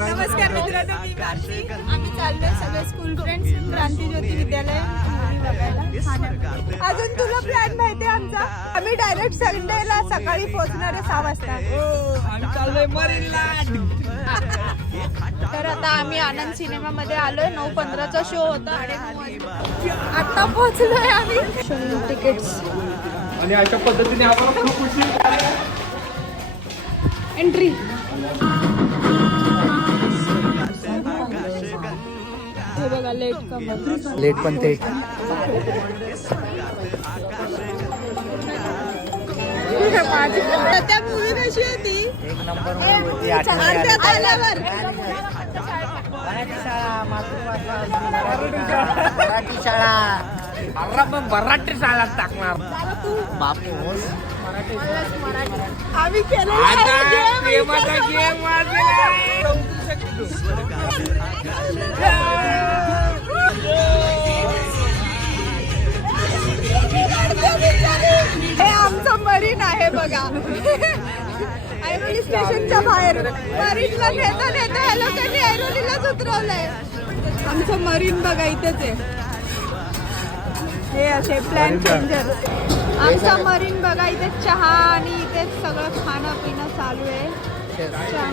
नमस्कार मित्रांनो, मी भारती. आम्ही चाललोय सगळे स्कूल फ्रेंड्स क्रांतीज्योती विद्यालय मूवी बघायला ठाण्यामध्ये. अजून तुला प्लॅन माहितीये आमचा? आम्ही डायरेक्ट संडेला सकाळी पोहोचणार आहे 6 वाजता. आम्ही चाललोय मरीनला. तर आता आम्ही आनंद सिनेमा मध्ये आलोय. 9:15चा शो होता आणि आता पोहोचलोय आम्ही. तिकीट्स आणि अशा पद्धतीने आपण एंट्री. हे बघा लेट कमर. लेट पण ते त्या मूवी कशी होती? एक नंबर movie होती. अर्ध्यात आल्यावर मराठी शाळा मराठी शाळेत टाकणार. बापू आम्ही केलं. हे आमचं मरीन आहे बघा. ऐरोली स्टेशनच्या बाहेर मरीनला नेता नेता या लोकांनी ऐरोलीलाच उतरवलंय. आमचं मरीन बघा इथेच आहे. हे असे प्लॅन चेंजर. आमचा मरीन बघा इथे चहा आणि इथे सगळं खाणं पिणं चालू आहे. चहा